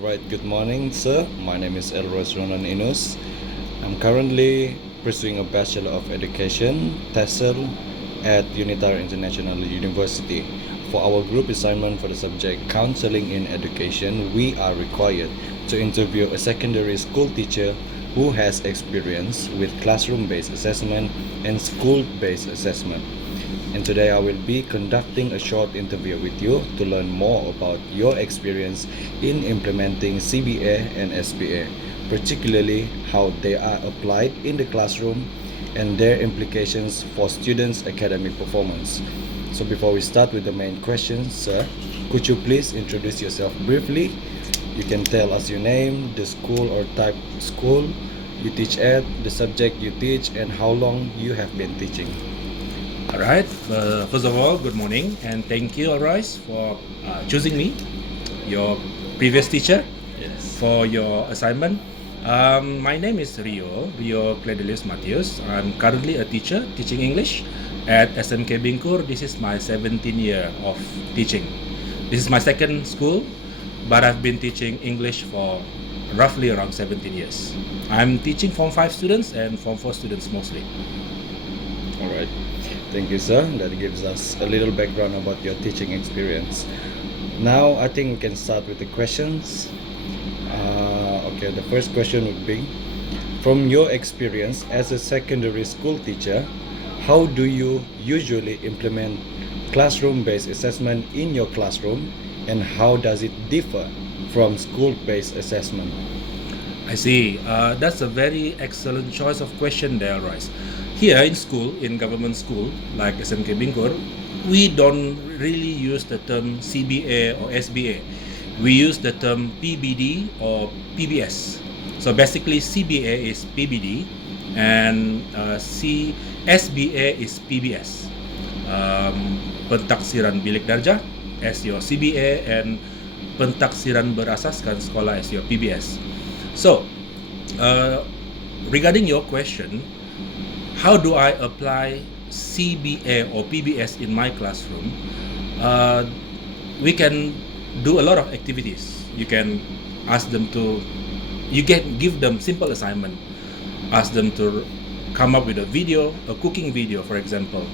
Right, good morning, sir. My name is Elros Ronan Inus. I'm currently pursuing a Bachelor of Education, TESOL, at Unitar International University. For our group assignment for the subject Counseling in Education, we are required to interview a secondary school teacher who has experience with classroom-based assessment and school-based assessment. And today I will be conducting a short interview with you to learn more about your experience in implementing CBA and SBA, particularly how they are applied in the classroom and their implications for students' academic performance. So before we start with the main questions, sir, could you please introduce yourself briefly? You can tell us your name, the school or type school you teach at, the subject you teach, and how long you have been teaching. All right. First of all, good morning and thank you, Royce, for choosing me, your previous teacher, Yes. for your assignment. My name is Rio Cledelius Matius. I'm currently a teacher teaching English at SMK Bingkur. This is my 17th year of teaching. This is my second school, but I've been teaching English for roughly around 17 years. I'm teaching Form 5 students and Form 4 students mostly. All right. Thank you, sir. That gives us a little background about your teaching experience. Now, I think we can start with the questions. Okay, the first question would be, from your experience as a secondary school teacher, how do you usually implement classroom-based assessment in your classroom, and how does it differ from school-based assessment? I see. That's a very excellent choice of question there, Royce. Here in school, in government school, like SMK Bingkur, we don't really use the term CBA or SBA. We use the term PBD or PBS. So basically, CBA is PBD and SBA is PBS. Pentaksiran bilik darjah as your CBA and pentaksiran berasaskan sekolah as your PBS. So, regarding your question, how do I apply CBA or PBS in my classroom? We can do a lot of activities. You can ask them to, you can give them simple assignment. Ask them to come up with a video, a cooking video, for example.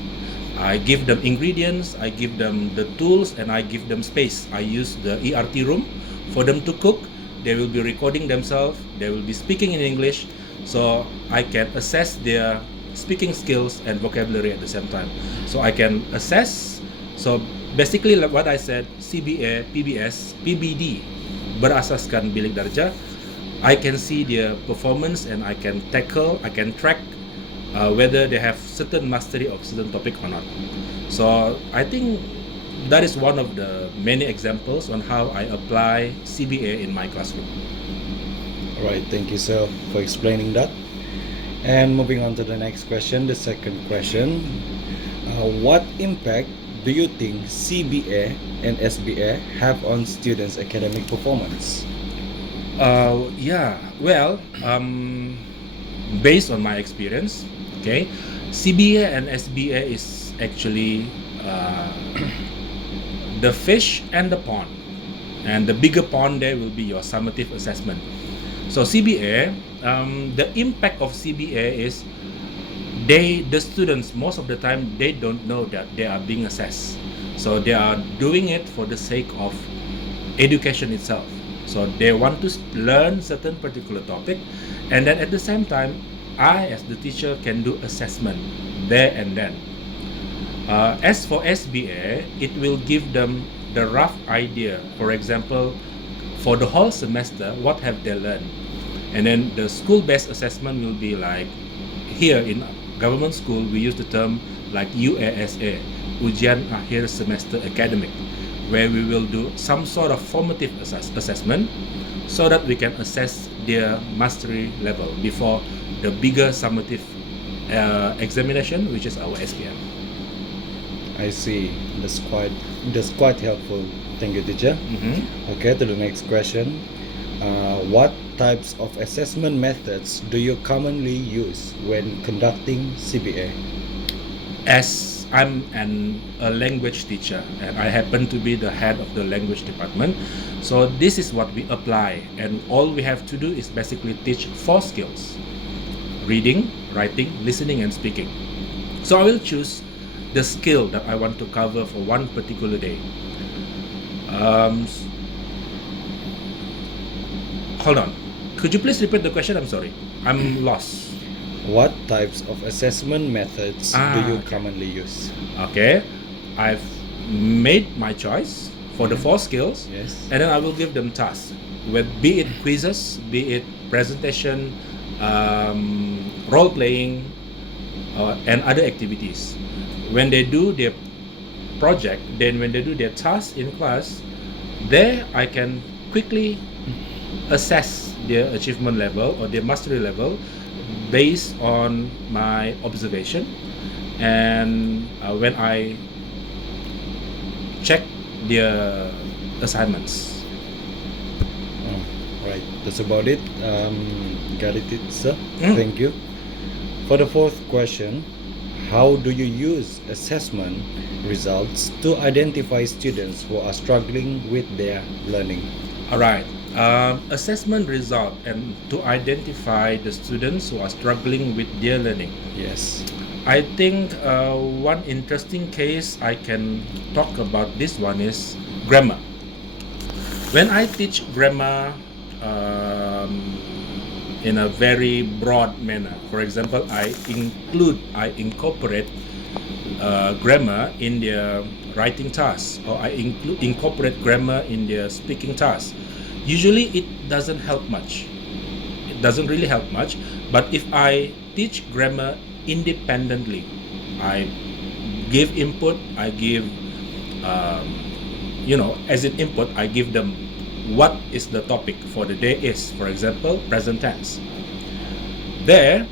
I give them ingredients, I give them the tools, and I give them space. I use the ERT room for them to cook. They will be recording themselves. They will be speaking in English, so I can assess their speaking skills and vocabulary at the same time. So I can assess. So basically, like what I said, CBA, PBS, PBD, berasaskan bilik darjah. I can see their performance and I can track whether they have certain mastery of certain topic or not. So I think that is one of the many examples on how I apply CBA in my classroom. All right, thank you, sir, for explaining that. And moving on to the next question, the second question. What impact do you think CBA and SBA have on students' academic performance? Based on my experience, okay, CBA and SBA is actually the fish and the pond. And the bigger pond there will be your summative assessment. So CBA, the impact of CBA is the students, most of the time, they don't know that they are being assessed. So they are doing it for the sake of education itself. So they want to learn certain particular topic, and then at the same time, I as the teacher can do assessment there and then. As for SBA, it will give them the rough idea. For example, for the whole semester, what have they learned? And then the school-based assessment will be like, here in government school, we use the term like UASA, Ujian Akhir Semester Academic, where we will do some sort of formative assessment so that we can assess their mastery level before the bigger summative examination, which is our SPM. I see. That's quite helpful. Thank you, teacher. Okay, to the next question. What types of assessment methods do you commonly use when conducting CBA? As a language teacher, and I happen to be the head of the language department. So this is what we apply, and all we have to do is basically teach 4 skills: reading, writing, listening, and speaking. So I will choose the skill that I want to cover for one particular day. Hold on. Could you please repeat the question? I'm sorry. I'm lost. What types of assessment methods do you Okay. commonly use? Okay. I've made my choice for the 4 skills, Yes. and then I will give them tasks, be it quizzes, be it presentation, role playing, and other activities. When they do their project, then when they do their task in class, there I can quickly assess their achievement level or their mastery level based on my observation, and when I check their assignments. Oh, right, that's about it. Got it, sir. Mm. Thank you. For the 4th question, how do you use assessment results to identify students who are struggling with their learning? All right. Assessment result and to identify the students who are struggling with their learning. Yes. I think one interesting case I can talk about this one is grammar. When I teach grammar in a very broad manner, for example, I incorporate grammar in their writing tasks, or I incorporate grammar in their speaking tasks. Usually it doesn't help much. It doesn't really help much. But if I teach grammar independently, I give input, I give, as an input, I give them what is the topic for the day is, for example, present tense. There,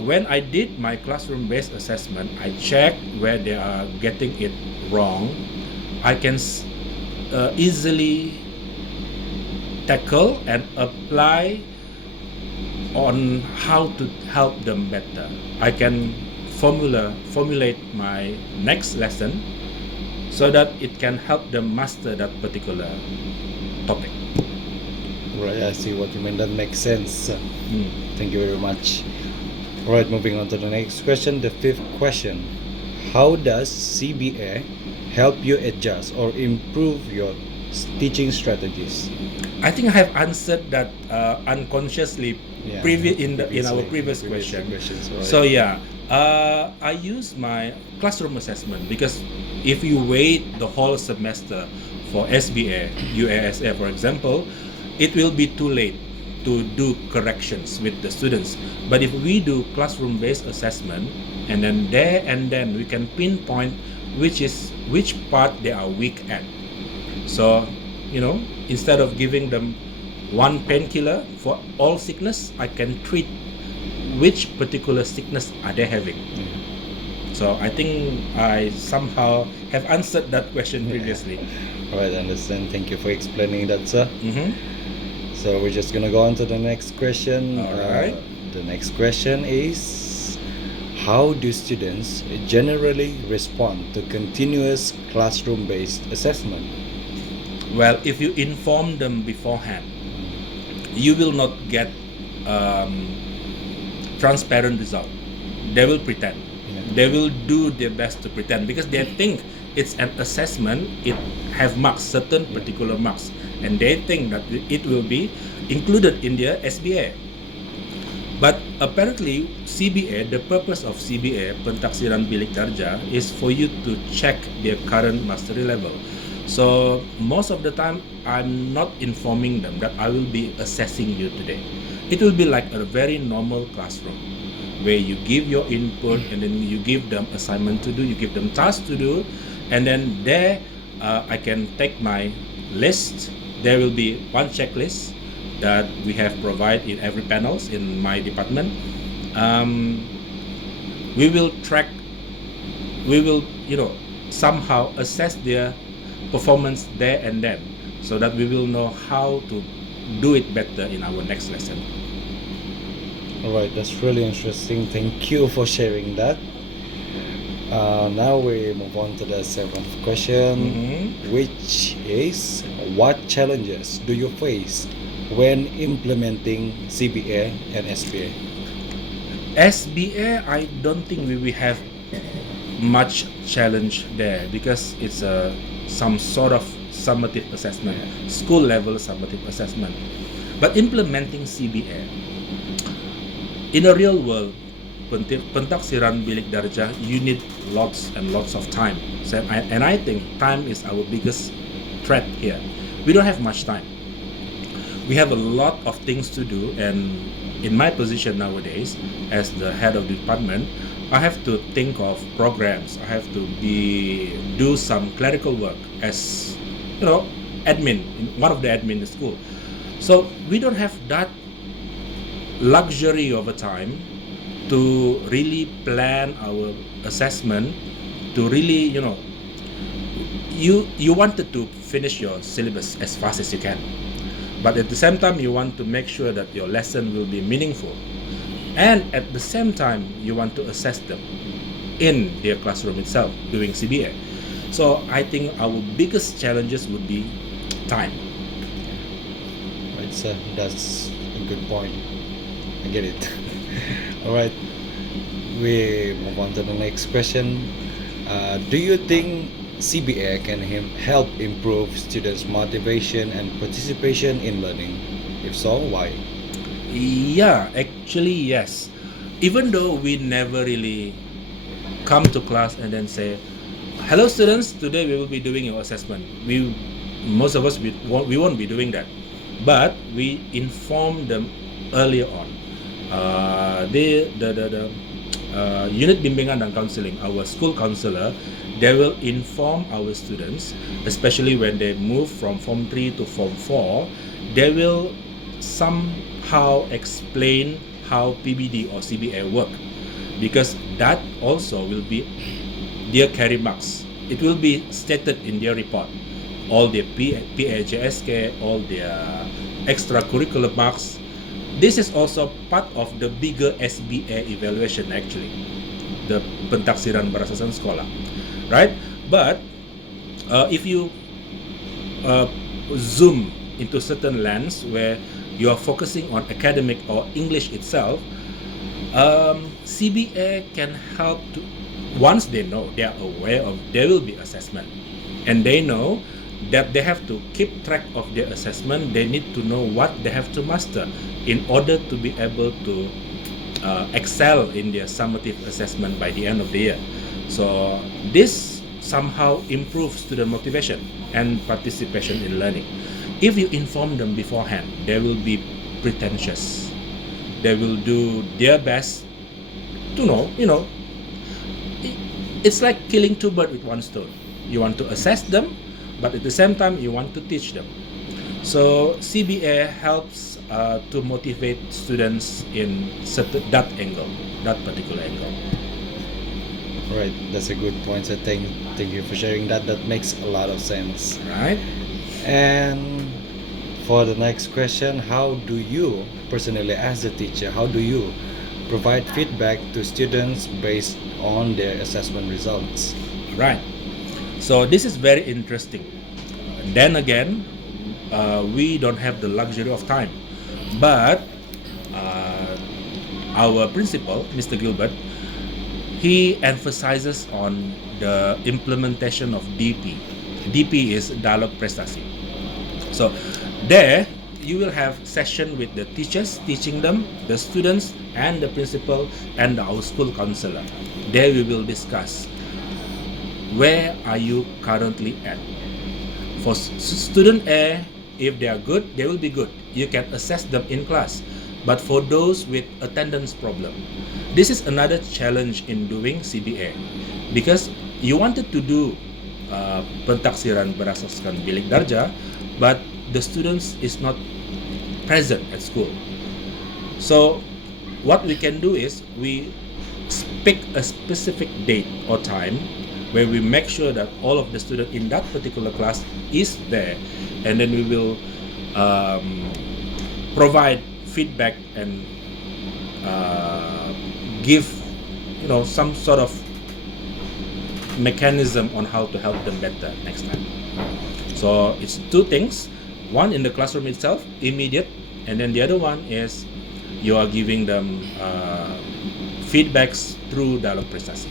when I did my classroom-based assessment, I checked where they are getting it wrong. I can easily tackle and apply on how to help them better. I can formulate my next lesson so that it can help them master that particular topic. Right, I see what you mean. That makes sense. Mm. Thank you very much. Right, moving on to the next question, the 5th question. How does CBA help you adjust or improve your teaching strategies? I think I have answered that unconsciously Yeah, in our previous question. questions, right. So yeah, I use my classroom assessment because if you wait the whole semester for SBA, UASA, for example, it will be too late to do corrections with the students. But if we do classroom-based assessment, and then we can pinpoint which part they are weak at. So, instead of giving them one painkiller for all sickness, I can treat which particular sickness are they having. So I think I somehow have answered that question previously. Alright, I understand. Thank you for explaining that, sir. Mm-hmm. So we're just gonna go on to the next question. Alright. The next question is, how do students generally respond to continuous classroom-based assessment? Well, if you inform them beforehand, you will not get transparent result. They will pretend. Yeah. They will do their best to pretend because they think it's an assessment. It have marks, certain particular marks, and they think that it will be included in their SBA. But apparently, CBA, the purpose of CBA, Pentaksiran Bilik Darjah, is for you to check their current mastery level. So most of the time, I'm not informing them that I will be assessing you today. It will be like a very normal classroom where you give your input and then you give them assignment to do, you give them tasks to do, and then there I can take my list. There will be one checklist that we have provided in every panels in my department. We will track, we will somehow assess their performance there and then, so that we will know how to do it better in our next lesson. Alright, that's really interesting. Thank you for sharing that. Now we move on to the seventh question, which is what challenges do you face when implementing CBA and SBA? SBA, I don't think we will have much challenge there because it's some sort of summative assessment, school level summative assessment. But implementing CBA in a real world, pentaksiran bilik darjah, you need lots and lots of time. And I think time is our biggest threat here. We don't have much time. We have a lot of things to do, and in my position nowadays as the head of the department, I have to think of programs. I have to do some clerical work as admin, one of the admin in the school. So we don't have that luxury of a time to really plan our assessment, to really you wanted to finish your syllabus as fast as you can, but at the same time you want to make sure that your lesson will be meaningful, and at the same time you want to assess them in their classroom itself doing CBA. So I think our biggest challenges would be time. Right, sir. That's a good point. I get it. All right. We move on to the next question. Do you think CBA can help improve students' motivation and participation in learning? If so, why? Yeah, actually yes. Even though we never really come to class and then say, "Hello students, today we will be doing your assessment." Most of us won't be doing that, but we inform them earlier on. The unit bimbingan dan counseling, our school counselor, they will inform our students, especially when they move from Form 3 to Form 4, they will somehow explain how PBD or CBA work, because that also will be their carry marks. It will be stated in their report, all their PAJSK, all their extracurricular marks. This is also part of the bigger SBA evaluation actually, the pentaksiran berasasan sekolah, right? But if you zoom into certain lens where you are focusing on academic or English itself, CBA can help to, once they know, they are aware of there will be assessment, and they know that they have to keep track of their assessment. They need to know what they have to master in order to be able to excel in their summative assessment by the end of the year. So this somehow improves student motivation and participation in learning. If you inform them beforehand, they will be pretentious. They will do their best to know, it's like killing two birds with one stone. You want to assess them, but at the same time you want to teach them. So CBA helps to motivate students in that particular angle. Right, that's a good point. So thank you for sharing that. That makes a lot of sense. Right? And for the next question, how do you personally, as a teacher, how do you provide feedback to students based on their assessment results? Right. So this is very interesting. Then again, we don't have the luxury of time, but our principal, Mr. Gilbert, he emphasizes on the implementation of DP. DP is dialogue prestasi. So there you will have session with the teachers teaching them, the students and the principal and our school counselor. There we will discuss where are you currently at. For student A, if they are good, they will be good. You can assess them in class. But for those with attendance problem, this is another challenge in doing CBA, because you wanted to do pentaksiran berasaskan bilik darjah, but the students is not present at school. So what we can do is we pick a specific date or time where we make sure that all of the students in that particular class is there, and then we will provide feedback and give some sort of mechanism on how to help them better next time. So it's two things. One in the classroom itself, immediate, and then the other one is you are giving them feedbacks through dialogue prestasi.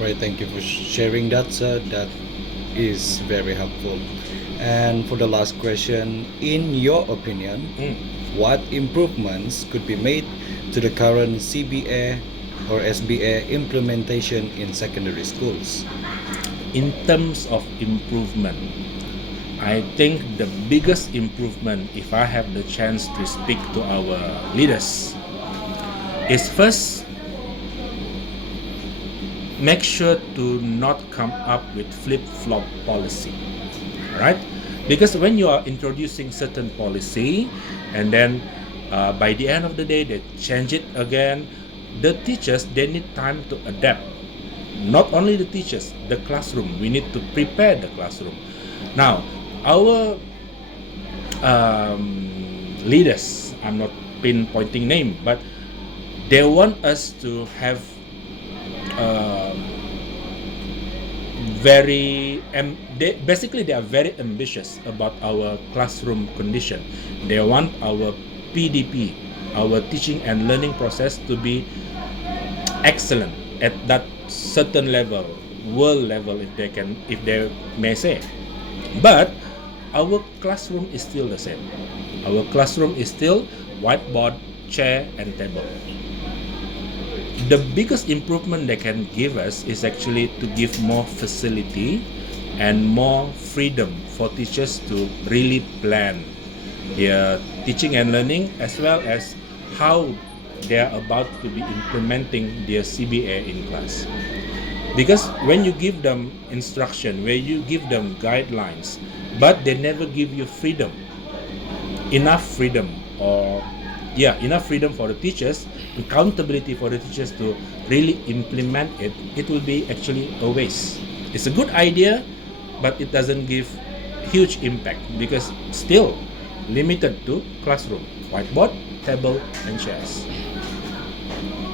Right, thank you for sharing that, sir. That is very helpful. And for the last question, in your opinion, what improvements could be made to the current CBA or SBA implementation in secondary schools? In terms of improvement, I think the biggest improvement, if I have the chance to speak to our leaders, is first, make sure to not come up with flip-flop policy, right? Because when you are introducing certain policy and then by the end of the day they change it again, the teachers, they need time to adapt. Not only the teachers, the classroom, we need to prepare the classroom. Now, our leaders, I'm not pinpointing name, but they want us to have they are very ambitious about our classroom condition. They want our PDP, our teaching and learning process, to be excellent at that certain level, world level, if they may say. But our classroom is still the same. Our classroom is still whiteboard, chair, and table. The biggest improvement they can give us is actually to give more facility and more freedom for teachers to really plan their teaching and learning, as well as how they are about to be implementing their CBA in class. Because when you give them instruction, where you give them guidelines, but they never give you freedom, enough freedom for the teachers, accountability for the teachers to really implement it, it will be actually a waste. It's a good idea, but it doesn't give huge impact because still limited to classroom, whiteboard, table, and chairs.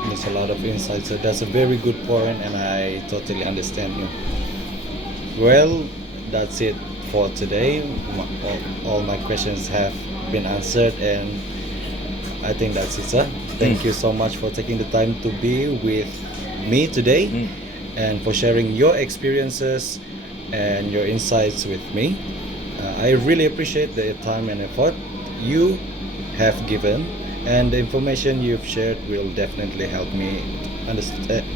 There's a lot of insights, so that's a very good point, and I totally understand you. Well, that's it for today. All my questions have been answered, and I think that's it, sir. Thank you so much for taking the time to be with me today and for sharing your experiences and your insights with me. I really appreciate the time and effort you have given, and the information you've shared will definitely help me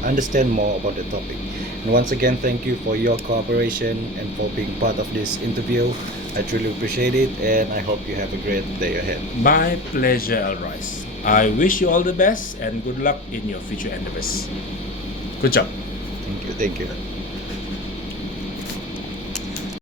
understand more about the topic. And once again, thank you for your cooperation and for being part of this interview. I truly appreciate it, and I hope you have a great day ahead. My pleasure, Alrice. I wish you all the best and good luck in your future endeavors. Good job. Thank you. Thank you.